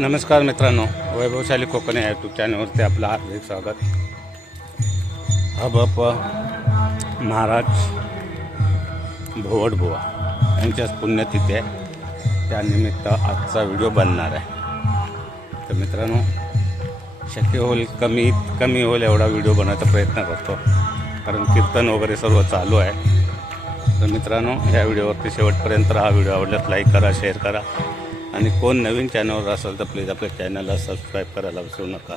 नमस्कार मित्रांनो वैभवशाली कोकण या यूट्यूब चॅनलवरती आपलं हार्दिक स्वागत. हा महाराज भोवडबुवा यांच्याच पुण्यतिथी आहे. त्यानिमित्त आजचा व्हिडिओ बनणार आहे. तर मित्रांनो शक्य होईल कमी कमी होईल एवढा व्हिडिओ बनवायचा प्रयत्न करतो. कारण कीर्तन वगैरे सर्व चालू आहे. तर मित्रांनो ह्या व्हिडिओवरती शेवटपर्यंत हा व्हिडिओ आवडल्यास लाईक करा शेअर करा. आणि कोण नवीन चॅनलवर असेल तर प्लीज आपल्या चॅनलला सबस्क्राईब करायला विसरू नका.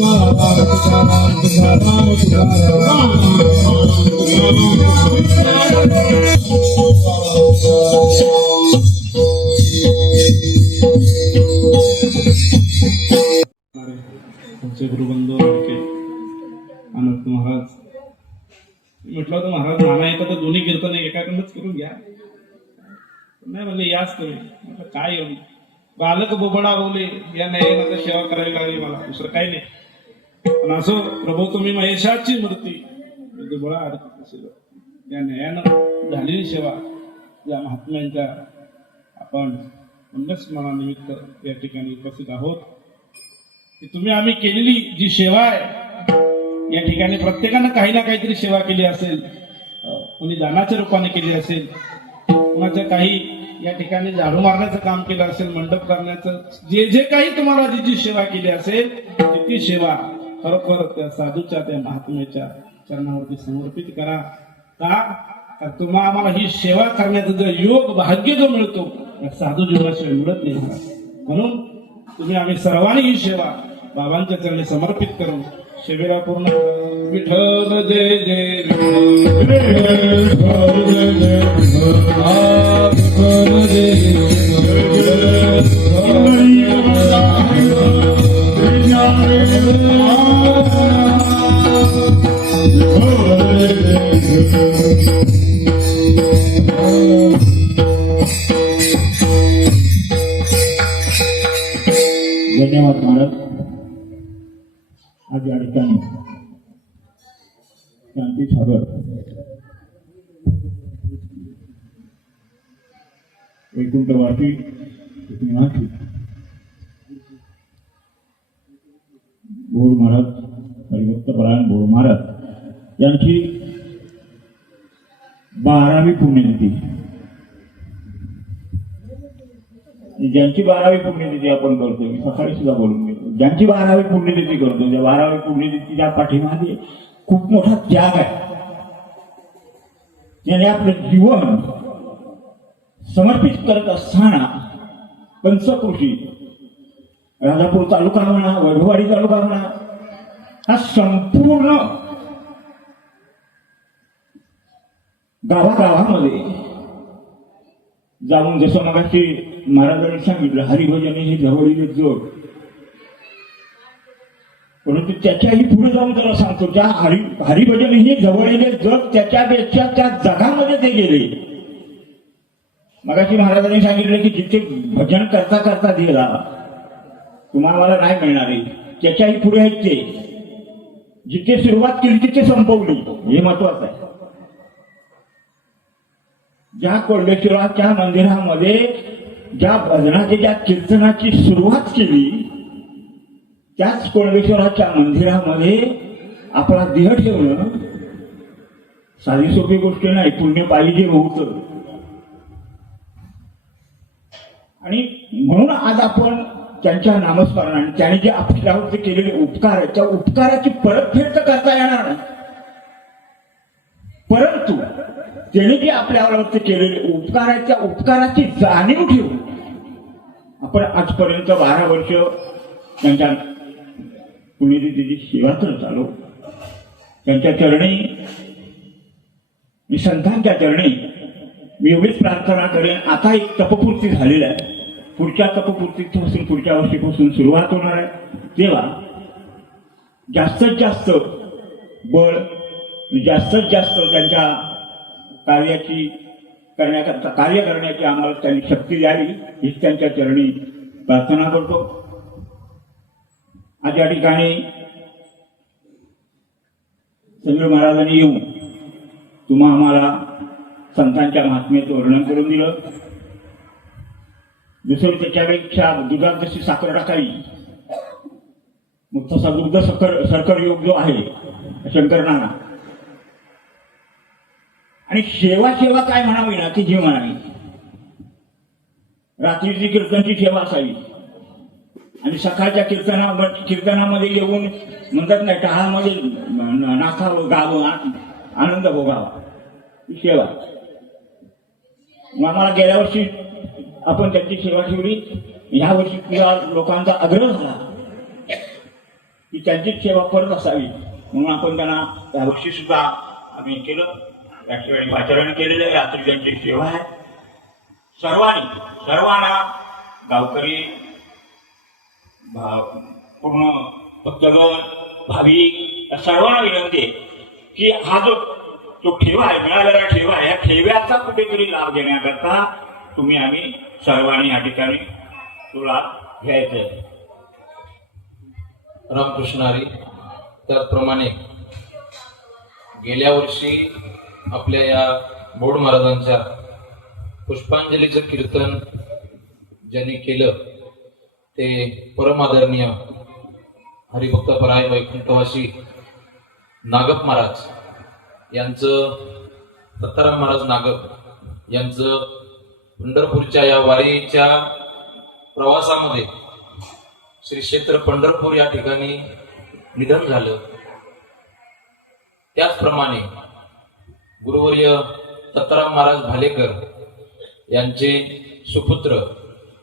तुकाराम तुमचे गुरुबंधू अनंत महाराज. म्हटलं होतं महाराज नाना येतं तर दोन्ही कीर्तन एकाकडनंच करून घ्या. नाही म्हणले याच तुम्ही. काय येऊन बालक बोबडा बोले या नाही सेवा करावी लागली मला दुसरं काही नाही. पण असो प्रभू तुम्ही महेशाची मूर्ती. म्हणजे दुबळा अडकत असेल. त्या न्यायानं झालेली सेवा या महात्म्यांच्या आपण पुण्यस्मरणानिमित्त या ठिकाणी उपस्थित आहोत. तुम्ही आम्ही केलेली जी सेवा आहे या ठिकाणी प्रत्येकानं काही ना काहीतरी सेवा केली असेल कोणी दानाच्या रूपाने केली असेल कुणाचं काही या ठिकाणी झाडू मारण्याचं काम केलं असेल मंडप करण्याचं जे जे काही तुम्हाला जी जी सेवा केली असेल ती सेवा खरोखर त्या साधूच्या त्या महात्म्याच्या चरणावरती समर्पित करा. का? तुम्हा आम्हाला ही सेवा करण्याचा जो योग भाग्य जो मिळतो या साधू जीवनाशिवाय मिळत नाही. म्हणून तुम्ही आम्ही सर्वांनी ही सेवा बाबांच्या चरणी समर्पित करू शिबिरा पूर्ण विठल जय जय जय जय वैकुंठवासी नाथी भोर महाराज हरिभक्त परायण भोर महाराज यांची बारावी पुण्यतिथी ज्यांची बारावी पुण्यतिथी आपण करतो मी सकाळी सुद्धा बोलून घेतो। ज्यांची बारावी पुण्यतिथी करतो त्या बारावी पुण्यतिथीच्या पाठीमागे खूप मोठा त्याग आहे। त्याने आपलं जीवन समर्पित करत असताना पंचकृषी राजापूर तालुका म्हणा वैभववाडी तालुका म्हणा हा संपूर्ण गावागावामध्ये जाऊन जसं मगाशी महाराजांनी सांगितलं हरिभजन हे जवळील जोड परंतु त्याच्याही पुढे जाऊन त्याला सांगतो त्या हरि हरिभजन हे जवळील जग त्याच्यापेक्षा त्या जगामध्ये ते गेले. मगाशी महाराजांनी सांगितलं की जिथे भजन करता करता दिला तुम्हाला मला नाही मिळणार आहे त्याच्याही पुढे आहेत ते. जिथे सुरुवात केली तिथे संपवली. हे महत्वाचं आहे. ज्या कोंडेश्वराच्या मंदिरामध्ये ज्या भजनाची ज्या कीर्तनाची सुरुवात केली त्याच कोंडेश्वराच्या मंदिरामध्ये आपला देह ठेवणं साधी सोपी गोष्ट नाही. पुण्य पाहिजे होतं. आणि म्हणून आज आपण त्यांच्या नामस्मरणाने त्याने जे आपल्यावरती केलेले उपकार आहेत त्या उपकाराची परतफेड तर करता येणार नाही. परंतु त्याने जे आपल्यावरती केलेले उपकाराच्या उपकाराची जाणीव ठेवून आपण आजपर्यंत बारा वर्ष त्यांच्या पुण्यतिथीची सेवा तर चालू त्यांच्या चरणी संतांच्या चरणी मी एवढीच प्रार्थना करेन. आता एक तपपूर्ती झालेली आहे. पुढच्या तपपूर्तीपासून पुढच्या वर्षीपासून सुरुवात होणार आहे. तेव्हा जास्तीत जास्त बळ जास्तीत जास्त त्यांच्या कार्याची करण्याकरता कार्य करण्याची आम्हाला त्यांनी शक्ती द्यावी हीच त्यांच्या चरणी प्रार्थना करतो. आज या ठिकाणी समीर महाराजांनी येऊन तुम्हा आम्हाला संतांच्या महात्म्याचं वर्णन करून दिलं. दुसरी त्याच्यापेक्षा दुधात जशी साखर टाकावी मग तसा दुग्ध साखर सरकर योग जो आहे शंकरनाना आणि सेवा सेवा काय म्हणावी ना ती जी म्हणावी. रात्रीची कीर्तनची सेवा असावी. आणि सकाळच्या कीर्तना कीर्तनामध्ये येऊन म्हणतात नाही टाळामध्ये न- गावं आनंद भोगावा. ही सेवा मग आम्हाला गेल्या वर्षी आपण त्यांची सेवा ठेवली ह्या वर्षी किंवा लोकांचा आग्रह झाला. की त्यांचीच सेवा करत असावी. म्हणून आपण त्यांना या वर्षी सुद्धा आम्ही केलं. या ठिकाणी पाचारण केलेलं आहे. रात्री त्यांची सेवा आहे सर्वांनी सर्वांना गावकरी भा- पूर्ण भक्तगण भाविक या सर्वांना विनंती आहे की हा जो जो ठेवा आहे मिळालेला ठेवा आहे. या ठेव्याचा कुठेतरी लाभ घेण्याकरता तुम्ही आम्ही सर्वांनी या ठिकाणी तो लाभ घ्यायचा आहे रामकृष्ण त्याचप्रमाणे गेल्या वर्षी आपल्या या बोड महाराजांच्या पुष्पांजलीचं कीर्तन ज्यांनी केलं ते परमादरणीय हरिभक्तपराय वैकुंठवासी नागप महाराज यांचं दत्ताराम महाराज नागर यांचं पंढरपूरच्या या वारीच्या प्रवासामध्ये श्री क्षेत्र पंढरपूर या ठिकाणी निधन झालं. त्याचप्रमाणे गुरुवर्य दत्ताराम महाराज भालेकर यांचे सुपुत्र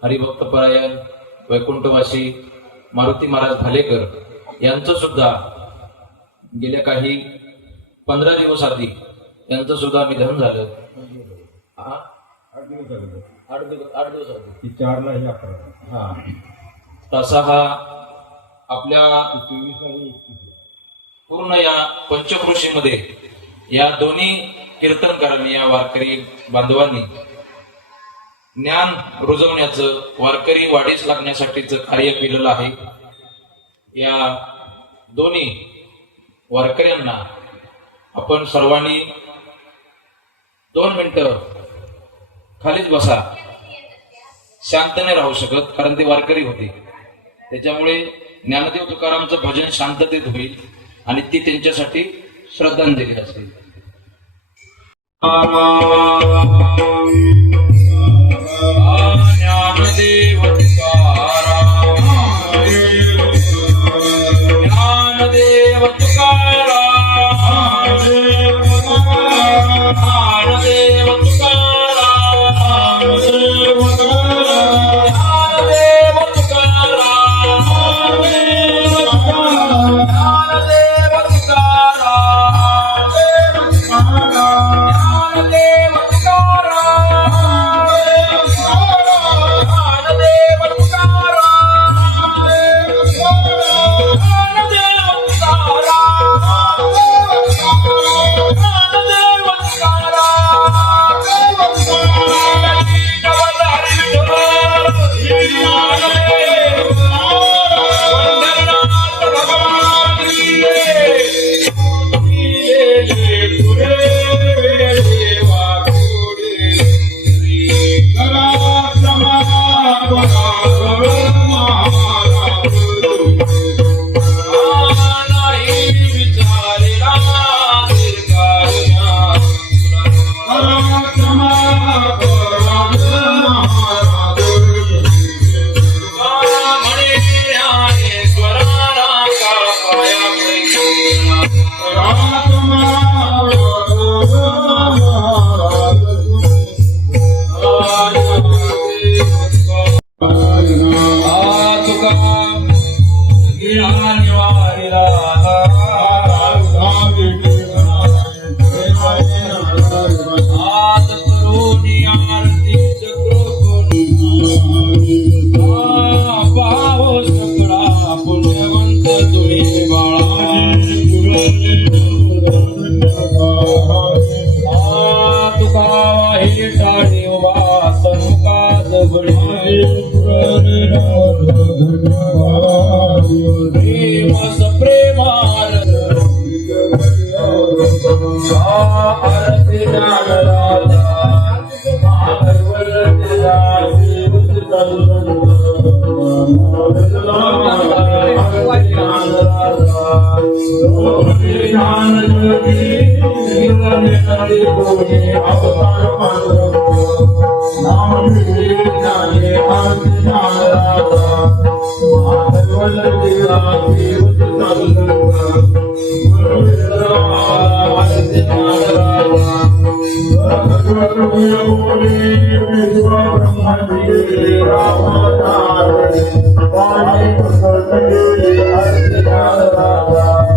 हरिभक्तपरायण वैकुंठवासी मारुती महाराज भालेकर यांचं सुद्धा गेल्या काही पंधरा दिवस आधी. यांचं सुद्धा निधन झालं? आठ दिवस आठ दिवस आधी. चारला हे अकरा. हा. तसा हा आपल्या पूर्ण या पंचकृषीमध्ये या दोन्ही कीर्तनकारांनी या वारकरी बांधवांनी ज्ञान रुजवण्याचं वारकरी वाढीस लागण्यासाठीचं कार्य केलेलं आहे. या दोन्ही वारकऱ्यांना आपण सर्वांनी दोन मिनिटं खालीच बसा. शांत नाही राहू शकत कारण ते वारकरी होते. त्याच्यामुळे ज्ञानदेव तुकारामचं भजन शांततेत होईल आणि ती त्यांच्यासाठी श्रद्धांजली असेल. Bhagavad Baba, विसरले कोणी अवतार पांडुरंग नाम श्री ज्ञाने आनंद ज्ञानदाता माधवल देवा देवत नंदन गुरुवेंद्र आवाज ज्ञानदाता भगवतमय बोले विश्व ब्रह्मदेव रामाचार्य पाणी प्रसन्न अर्थ ज्ञानदाता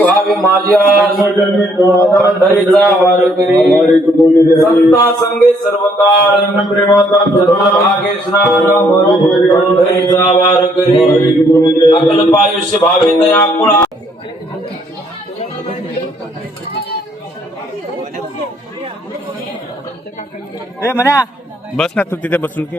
व्हावी माझ्या पंढरीचा वारकरी संता संगे सर्व काळ भागे स्नान पंढरीचा वारकरी अकल्प आयुष्य भावे दया कुळा बस ना तू तिथे बसून की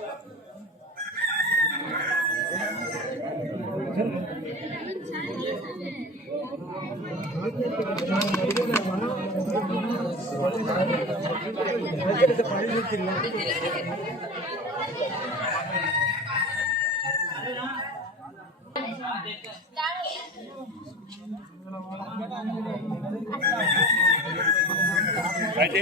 అయితే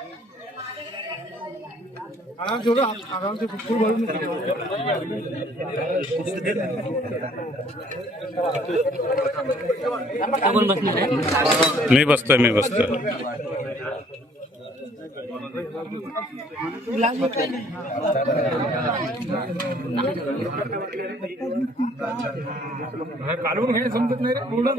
मी बसतोय मी बसतोय काढून घ्यायला समजत नाही रे पूर्ण